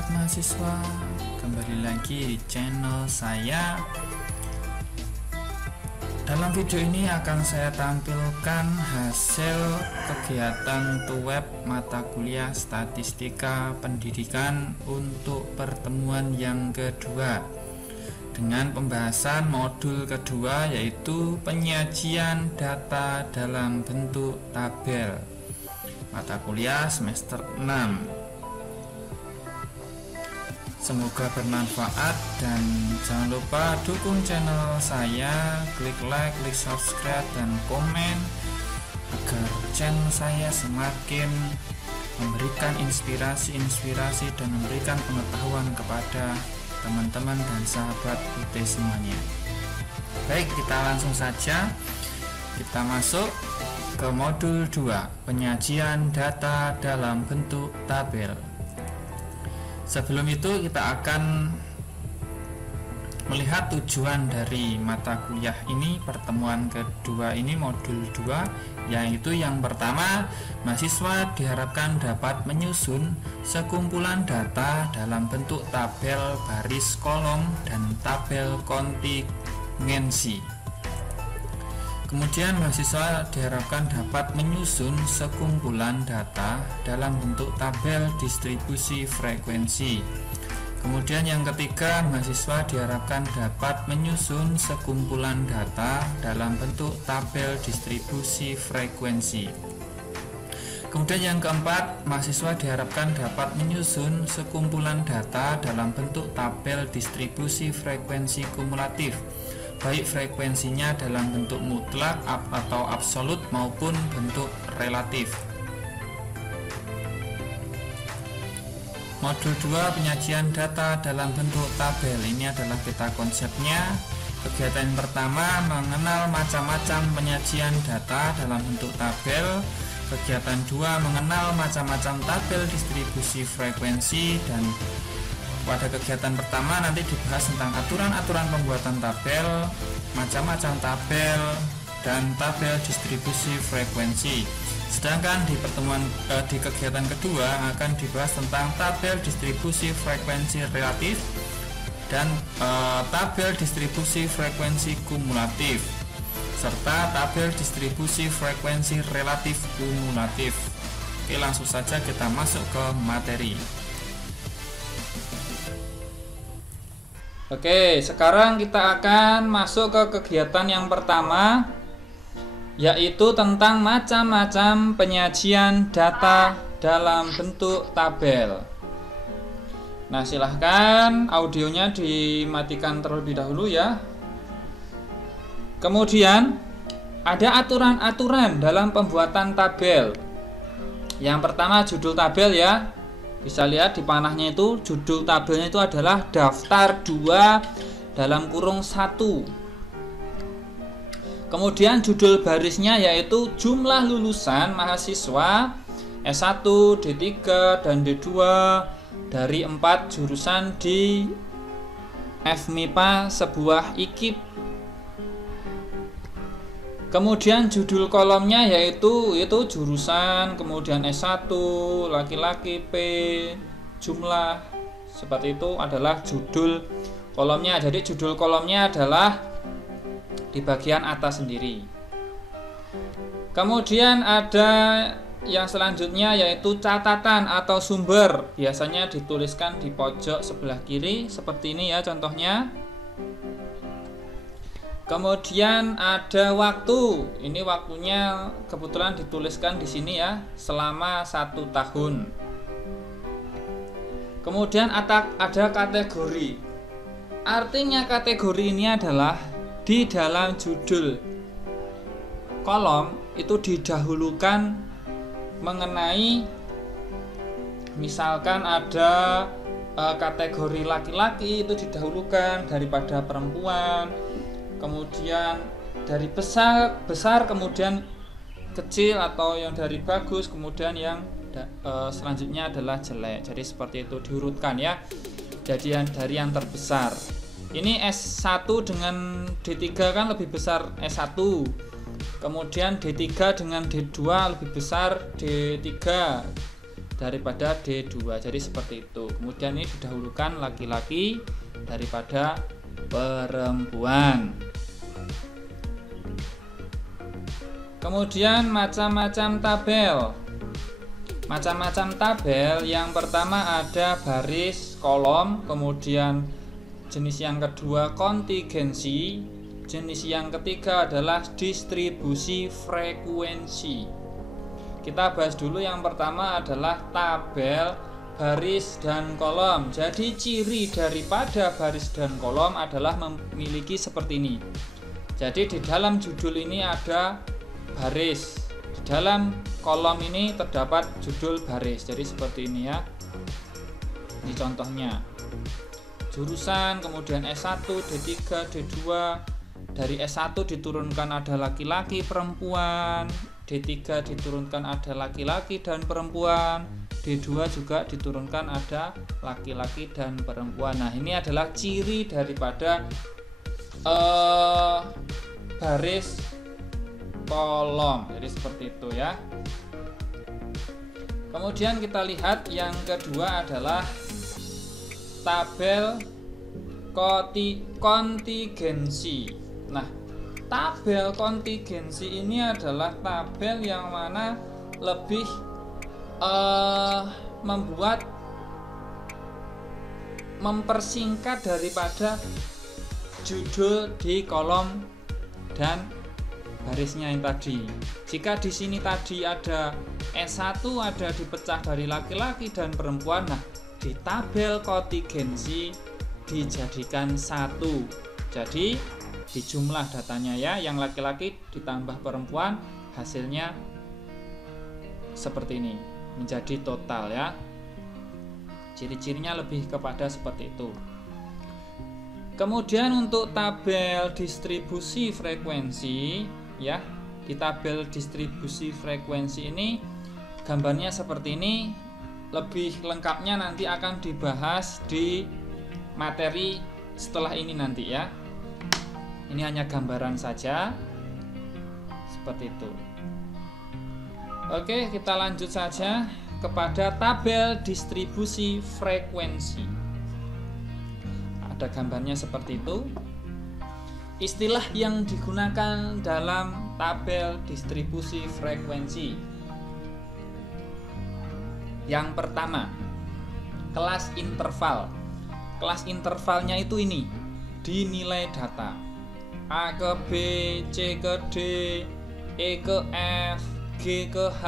sahabat mahasiswa, kembali lagi di channel saya. Dalam video ini akan saya tampilkan hasil kegiatan TUWEB mata kuliah Statistika Pendidikan untuk pertemuan yang kedua, dengan pembahasan modul kedua, yaitu penyajian data dalam bentuk tabel, mata kuliah semester 6. Semoga bermanfaat dan jangan lupa dukung channel saya, klik like, klik subscribe, dan komen agar channel saya semakin memberikan inspirasi dan memberikan pengetahuan kepada teman-teman dan sahabat UT semuanya. Baik, kita langsung saja kita masuk ke modul 2, penyajian data dalam bentuk tabel. Sebelum itu kita akan melihat tujuan dari mata kuliah ini, pertemuan kedua ini, modul 2, yaitu yang pertama, mahasiswa diharapkan dapat menyusun sekumpulan data dalam bentuk tabel baris kolom dan tabel kontingensi. Kemudian mahasiswa diharapkan dapat menyusun sekumpulan data dalam bentuk tabel distribusi frekuensi. Kemudian yang ketiga, mahasiswa diharapkan dapat menyusun sekumpulan data dalam bentuk tabel distribusi frekuensi. Kemudian yang keempat, mahasiswa diharapkan dapat menyusun sekumpulan data dalam bentuk tabel distribusi frekuensi kumulatif, baik frekuensinya dalam bentuk mutlak atau absolut maupun bentuk relatif. Modul 2, penyajian data dalam bentuk tabel. Ini adalah peta konsepnya. Kegiatan pertama, mengenal macam-macam penyajian data dalam bentuk tabel. Kegiatan 2, mengenal macam-macam tabel distribusi frekuensi. Dan pada kegiatan pertama nanti dibahas tentang aturan-aturan pembuatan tabel, macam-macam tabel, dan tabel distribusi frekuensi. Sedangkan di kegiatan kedua akan dibahas tentang tabel distribusi frekuensi relatif dan tabel distribusi frekuensi kumulatif, serta tabel distribusi frekuensi relatif kumulatif. Oke, langsung saja kita masuk ke materi. Oke, sekarang kita akan masuk ke kegiatan yang pertama, yaitu tentang macam-macam penyajian data dalam bentuk tabel. Nah, silahkan audionya dimatikan terlebih dahulu ya. Kemudian ada aturan-aturan dalam pembuatan tabel. Yang pertama, judul tabel ya. Bisa lihat di panahnya itu, judul tabelnya itu adalah daftar 2 dalam kurung 1. Kemudian judul barisnya yaitu jumlah lulusan mahasiswa S1, D3, dan D2 dari 4 jurusan di FMIPA sebuah IKIP. Kemudian judul kolomnya yaitu jurusan, kemudian S1, laki-laki, P, jumlah, seperti itu adalah judul kolomnya. Jadi judul kolomnya adalah di bagian atas sendiri. Kemudian ada yang selanjutnya yaitu catatan atau sumber, biasanya dituliskan di pojok sebelah kiri seperti ini ya contohnya. Kemudian ada waktu. Ini waktunya kebetulan dituliskan di sini ya, selama 1 tahun. Kemudian ada kategori. Artinya kategori ini adalah di dalam judul kolom itu didahulukan mengenai, misalkan ada kategori laki-laki itu didahulukan daripada perempuan. Kemudian dari besar kemudian kecil, atau yang dari bagus kemudian yang selanjutnya adalah jelek. Jadi seperti itu diurutkan ya. Jadi dari yang terbesar. Ini S1 dengan D3 kan lebih besar S1. Kemudian D3 dengan D2 lebih besar D3. daripada D2. Jadi seperti itu. Kemudian ini didahulukan laki-laki daripada perempuan. Kemudian macam-macam tabel. Macam-macam tabel, yang pertama ada baris kolom, kemudian jenis yang kedua kontingensi, jenis yang ketiga adalah distribusi frekuensi. Kita bahas dulu yang pertama adalah tabel baris dan kolom. Jadi ciri daripada baris dan kolom adalah memiliki seperti ini. Jadi di dalam judul ini ada baris, di dalam kolom ini terdapat judul baris. Jadi seperti ini ya. Ini contohnya. Jurusan, kemudian S1, D3, D2. Dari S1 diturunkan ada laki-laki, perempuan. D3 diturunkan ada laki-laki dan perempuan. D2 juga diturunkan ada laki-laki dan perempuan. Nah, ini adalah ciri daripada baris kolom. Jadi seperti itu ya. Kemudian kita lihat yang kedua adalah tabel kontingensi. Nah, tabel kontingensi ini adalah tabel yang mana lebih mempersingkat daripada judul di kolom dan barisnya yang tadi. Jika di sini tadi ada S1 ada dipecah dari laki-laki dan perempuan, nah di tabel kontingensi dijadikan satu. Jadi di jumlah datanya ya, yang laki-laki ditambah perempuan, hasilnya seperti ini, menjadi total ya. Ciri-cirinya lebih kepada seperti itu. Kemudian untuk tabel distribusi frekuensi ya, di tabel distribusi frekuensi ini gambarnya seperti ini. Lebih lengkapnya nanti akan dibahas di materi setelah ini nanti ya. Ini hanya gambaran saja seperti itu. Oke, kita lanjut saja kepada tabel distribusi frekuensi. Ada gambarnya seperti itu. Istilah yang digunakan dalam tabel distribusi frekuensi. Yang pertama, kelas interval. Kelas intervalnya itu ini, dinilai data A ke B, C ke D, E ke F, G ke H,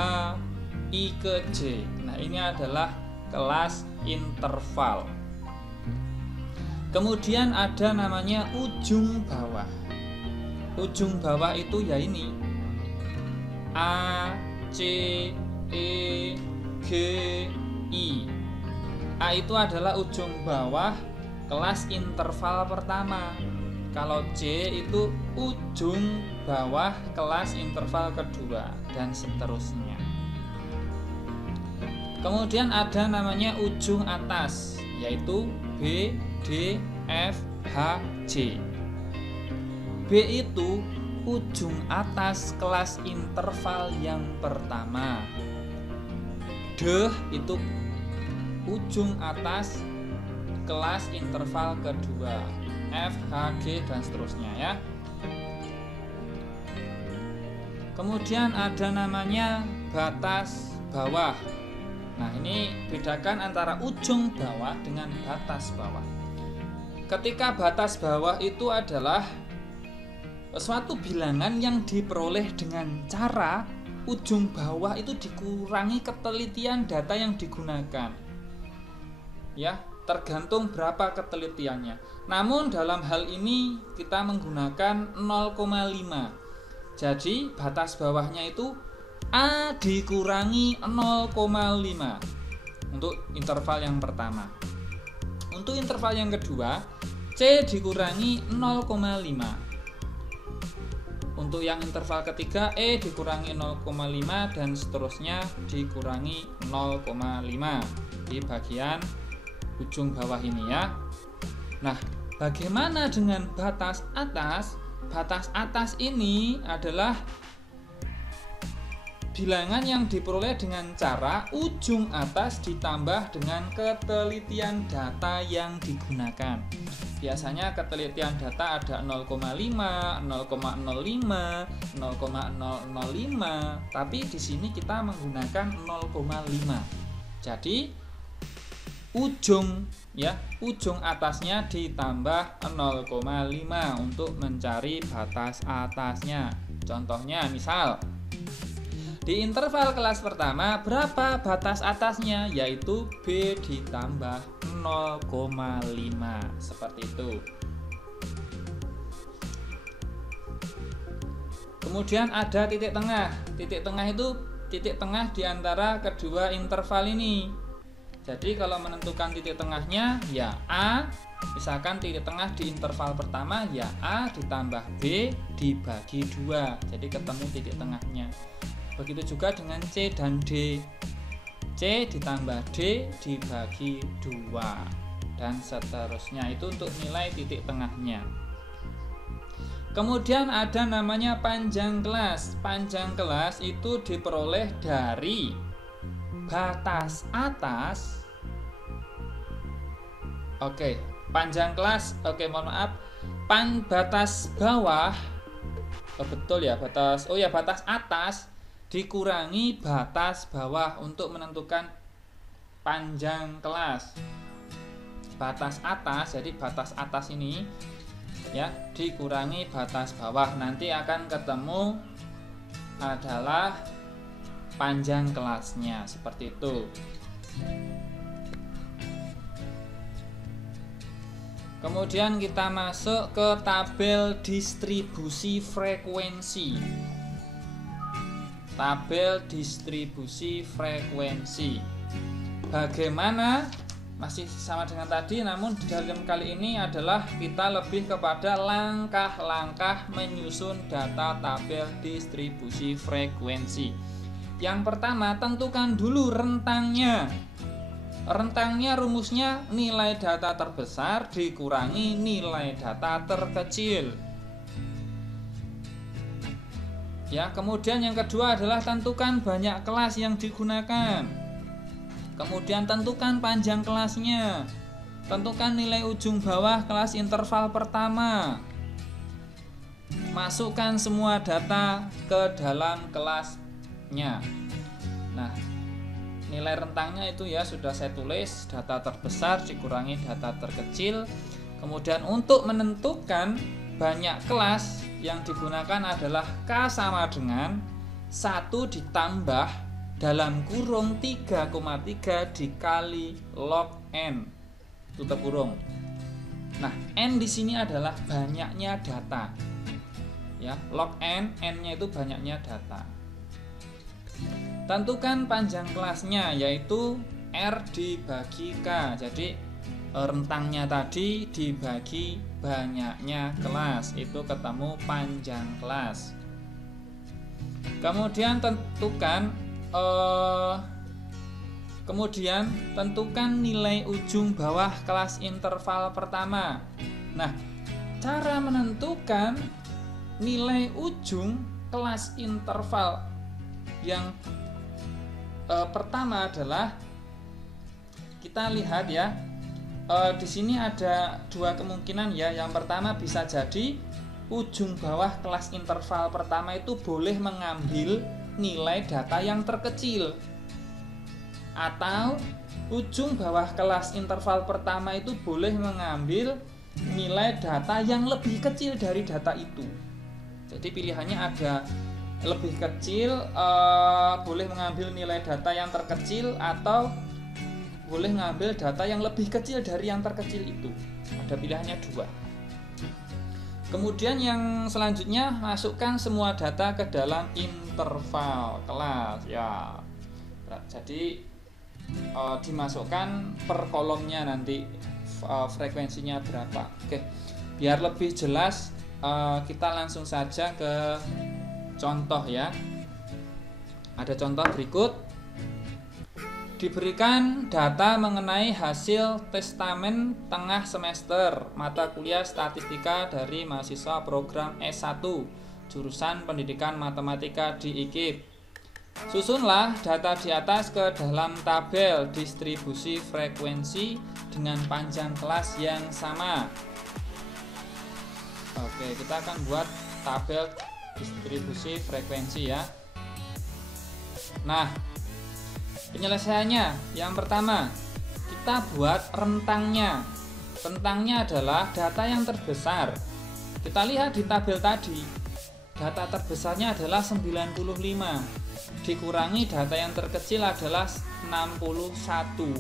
I ke J. Nah, ini adalah kelas interval. Kemudian ada namanya ujung bawah. Ujung bawah itu ya ini, A, C, E, G, I. A itu adalah ujung bawah kelas interval pertama. Kalau C itu ujung bawah kelas interval kedua, dan seterusnya. Kemudian ada namanya ujung atas, yaitu B, D, F, H, J. B itu ujung atas kelas interval yang pertama. D itu ujung atas kelas interval kedua. F, H, G, dan seterusnya ya. Kemudian ada namanya batas bawah. Nah, ini bedakan antara ujung bawah dengan batas bawah. Ketika batas bawah itu adalah suatu bilangan yang diperoleh dengan cara ujung bawah itu dikurangi ketelitian data yang digunakan. Ya, tergantung berapa ketelitiannya. Namun dalam hal ini kita menggunakan 0,5. Jadi batas bawahnya itu A dikurangi 0,5 untuk interval yang pertama. Untuk interval yang kedua, C dikurangi 0,5. Untuk yang interval ketiga, E dikurangi 0,5 dan seterusnya dikurangi 0,5 di bagian ujung bawah ini ya. Nah, bagaimana dengan batas atas? Batas atas ini adalah bilangan yang diperoleh dengan cara ujung atas ditambah dengan ketelitian data yang digunakan. Biasanya ketelitian data ada 0,5, 0,05, 0,005, tapi di sini kita menggunakan 0,5. Jadi ujung atasnya ditambah 0,5 untuk mencari batas atasnya. Contohnya misal di interval kelas pertama berapa batas atasnya, yaitu B ditambah 0,5 seperti itu. Kemudian ada titik tengah. Titik tengah itu titik tengah di antara kedua interval ini. Jadi kalau menentukan titik tengahnya ya A, misalkan titik tengah di interval pertama ya A ditambah B dibagi 2. Jadi ketemu titik tengahnya. Begitu juga dengan C dan D. C ditambah D dibagi 2 dan seterusnya, itu untuk nilai titik tengahnya. Kemudian ada namanya panjang kelas. Panjang kelas itu diperoleh dari batas atas. Panjang kelas, batas bawah. Batas atas dikurangi batas bawah untuk menentukan panjang kelas. Batas atas, jadi batas atas ini ya dikurangi batas bawah, nanti akan ketemu adalah panjang kelasnya, seperti itu. Kemudian kita masuk ke tabel distribusi frekuensi. Tabel distribusi frekuensi. Bagaimana? Masih sama dengan tadi, namun di dalam kali ini adalah kita lebih kepada langkah-langkah menyusun data tabel distribusi frekuensi. Yang pertama, tentukan dulu rentangnya. Rentangnya rumusnya nilai data terbesar dikurangi nilai data terkecil. Ya, kemudian yang kedua adalah tentukan banyak kelas yang digunakan. Kemudian tentukan panjang kelasnya. Tentukan nilai ujung bawah kelas interval pertama. Masukkan semua data ke dalam kelasnya. Nah, nilai rentangnya itu ya sudah saya tulis, data terbesar dikurangi data terkecil. Kemudian untuk menentukan banyak kelas yang digunakan adalah K sama dengan 1 ditambah dalam kurung 3,3 dikali log N tutup kurung. Nah, N di sini adalah banyaknya data. Ya, log N, N-nya itu banyaknya data. Tentukan panjang kelasnya, yaitu R dibagi K. Jadi rentangnya tadi dibagi banyaknya kelas, itu ketemu panjang kelas. Kemudian tentukan nilai ujung bawah kelas interval pertama. Nah, cara menentukan nilai ujung kelas interval yang pertama adalah kita lihat ya. Di sini ada dua kemungkinan ya. Yang pertama bisa jadi ujung bawah kelas interval pertama itu boleh mengambil nilai data yang terkecil, atau ujung bawah kelas interval pertama itu boleh mengambil nilai data yang lebih kecil dari data itu. Jadi pilihannya ada lebih kecil, boleh mengambil nilai data yang terkecil, atau boleh ngambil data yang lebih kecil dari yang terkecil itu. Ada pilihannya dua. Kemudian yang selanjutnya, masukkan semua data ke dalam interval kelas ya. Jadi dimasukkan per kolomnya nanti frekuensinya berapa. Oke, biar lebih jelas kita langsung saja ke contoh ya. Ada contoh berikut. Diberikan data mengenai hasil testamen tengah semester mata kuliah statistika dari mahasiswa program S1 jurusan pendidikan matematika di IKIP. Susunlah data di atas ke dalam tabel distribusi frekuensi dengan panjang kelas yang sama. Oke, kita akan buat tabel distribusi frekuensi ya. Nah, penyelesaiannya yang pertama, kita buat rentangnya. Rentangnya adalah data yang terbesar. Kita lihat di tabel tadi, data terbesarnya adalah 95, dikurangi data yang terkecil adalah 61.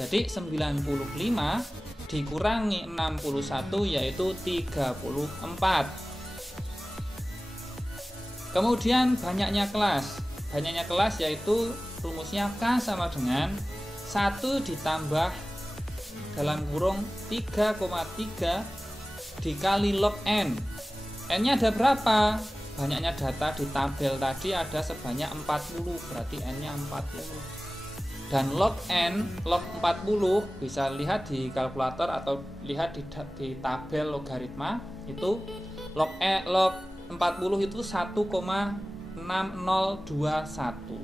Jadi 95 dikurangi 61 yaitu 34. Kemudian banyaknya kelas. Banyaknya kelas yaitu rumusnya K sama dengan 1 ditambah dalam kurung 3,3 dikali log N. N-nya ada berapa? Banyaknya data di tabel tadi ada sebanyak 40, berarti N-nya 40. Dan log N, log 40 bisa lihat di kalkulator atau lihat di tabel logaritma. Itu log 40 itu 1,6021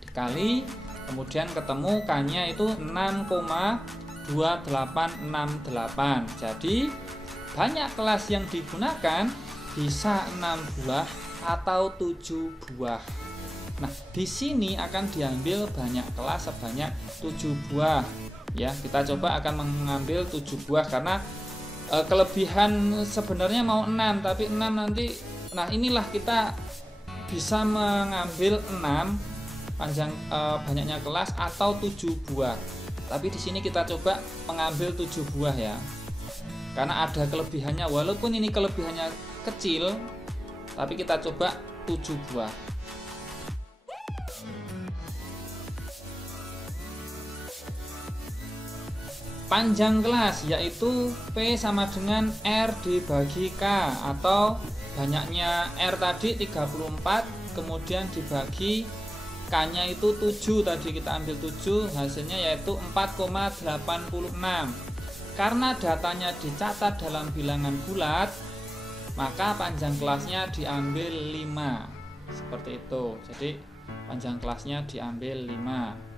dikali, kemudian ketemu K-nya itu 6,2868. Jadi banyak kelas yang digunakan bisa 6 buah atau 7 buah. Nah, di sini akan diambil banyak kelas sebanyak 7 buah. Ya, kita coba akan mengambil 7 buah karena kelebihan sebenarnya mau 6, tapi 6 nanti. Nah, inilah kita bisa mengambil 6 banyaknya kelas atau 7 buah. Tapi di sini kita coba mengambil 7 buah ya. Karena ada kelebihannya, walaupun ini kelebihannya kecil, tapi kita coba 7 buah. Panjang kelas yaitu P sama dengan R dibagi K, atau banyaknya R tadi 34, kemudian dibagi K-nya itu 7, tadi kita ambil 7, hasilnya yaitu 4,86. Karena datanya dicatat dalam bilangan bulat, maka panjang kelasnya diambil 5. Seperti itu. Jadi panjang kelasnya diambil 5.